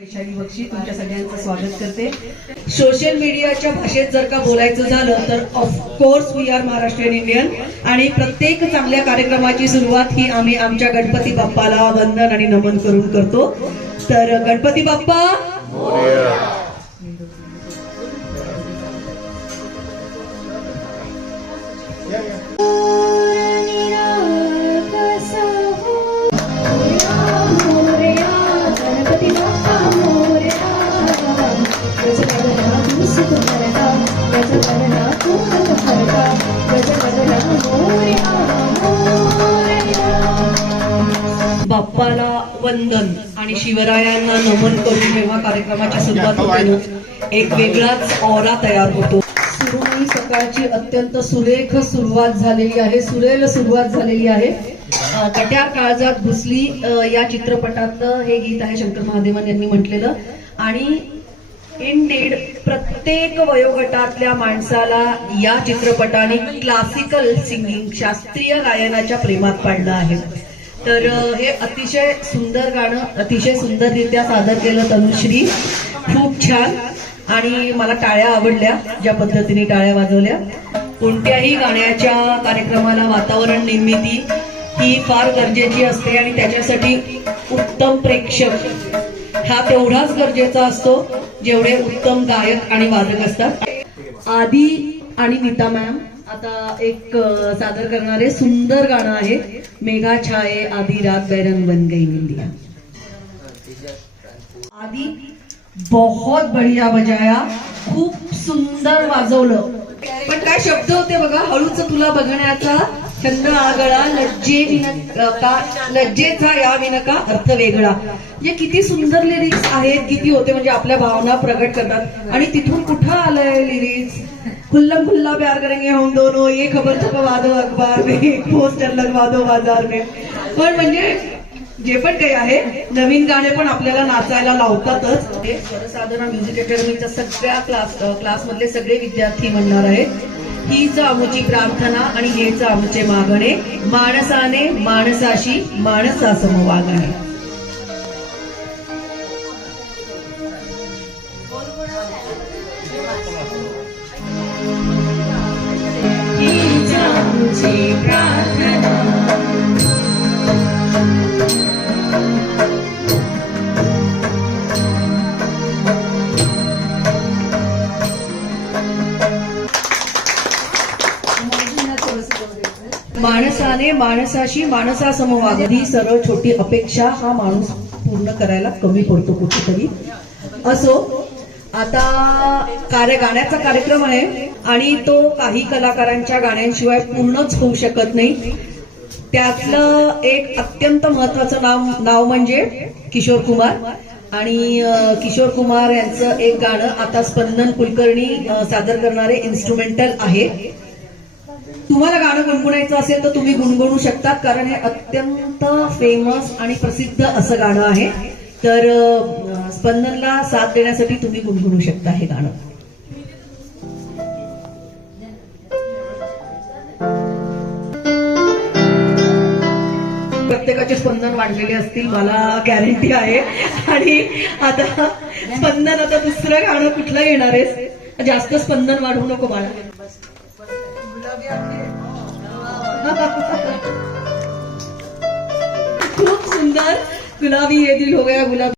वैशाली बक्षी तुमच्या सगळ्यांचं स्वागत करते। सोशल मीडियाच्या भाषेत जर का बोलायचं झालं तर of course we are Maharashtrian Indian आणि प्रत्येक चांगल्या कार्यक्रमाची सुरुवात ही आम्ही आमच्या गणपती बाप्पाला वंदन आणि नमन करून करतो। तर गणपती बाप्पा मोरया। बाप्पाला वंदन आणि शिवरायांना नमन करून जेव्हा कार्यक्रमाची सुरुवात होते एक वेगळाच ऑरा तयार होतो। सुरुवात सकाळची अत्यंत सुरेख सुरुवात झालेली आहे, सुरेल सुरुवात झालेली आहे। कट्या काळजात घुसली या चित्रपटातलं हे गीत आहे शंकर महादेवन यांनी म्हटलेलं आणि इंडीड प्रत्येक वयोगटातल्या माणसाला या चित्रपटाने क्लासिकल सिंगिंग शास्त्रीय गायनाच्या प्रेमात पाडलं आहे। तर हे अतिशय सुंदर गाणं अतिशय सुंदररित्या सादर केलं तनुश्री, खूप छान आणि मला टाळ्या आवडल्या ज्या पद्धतीने टाळ्या वाजवल्या। कोणत्याही गाण्याच्या कार्यक्रमाला वातावरण निर्मिती ही फार गरजेची असते आणि त्याच्यासाठी उत्तम प्रेक्षक हा तेवढाच गरजेचा असतो जेवढे उत्तम गायक आणि वादक असतात। आदी आणि नीता मॅम आता एक सादर करणारे सुंदर गाणं आहे, मेघा छाये आधी रात बैरंग बन गई इंडिया। आदी बहुत बढ़िया बजाया, खूप सुंदर वाजवलं, पण काय शब्द होते बघा, हळूच तुला बघण्याचा छंद आगळा, लज्जेचा या विनका अर्थ वेगळा। म्हणजे किती सुंदर लिरिक्स आहेत, किती होते म्हणजे आपल्या भावना प्रगट करतात। आणि तिथून कुठं आलंय लिरिक्स, खुल्लम खुल्ला प्यार करेंगे हम दोनों, ये खबर छपवा दो अखबार में, एक पोस्टर लगवा दो बाजार में। पण म्हणजे जे पण काही आहे नवीन गाणे पण आपल्याला नाचायला लावतातच। स्वरसाधना म्युझिक अकॅडमीच्या सगळ्या क्लास मधले सगळे विद्यार्थी म्हणणार आहेत, हीच आमची प्रार्थना आणि हेच आमचे मागणे, माणसाने माणसाशी माणसासम वागणे। हीच आमची प्रार्थना माणसाने माणसाशी माणसासम वागणे। सरळ छोटी अपेक्षा हा माणूस पूर्ण करायला कमी पडतो कुठेतरी। असो, आता गाण्याचा कार्यक्रम आहे आणि तो काही कलाकारांच्या गाण्यांशिवाय पूर्णच होऊ शकत नाही। त्यातलं एक अत्यंत महत्वाचं नाव म्हणजे किशोर कुमार आणि किशोर कुमार यांचं एक गाणं आता स्पंदन कुलकर्णी सादर करणारे इन्स्ट्रुमेंटल आहे। तुम्हाला गाणं गुणगुणायचं असेल तर तुम्ही गुणगुणू शकता, कारण हे अत्यंत फेमस आणि प्रसिद्ध असं गाणं आहे। तर स्पंदनला साथ देण्यासाठी तुम्ही गुणगुणू शकता हे गाणं। प्रत्येकाचे स्पंदन वाढलेले असतील मला गॅरंटी आहे। आणि आता स्पंदन आता दुसरं गाणं कुठलं घेणार आहेस? जास्त स्पंदन वाढवू नको बाळा। खूप सुंदर, गुलाबी ये दिल हो गया गुलाबी।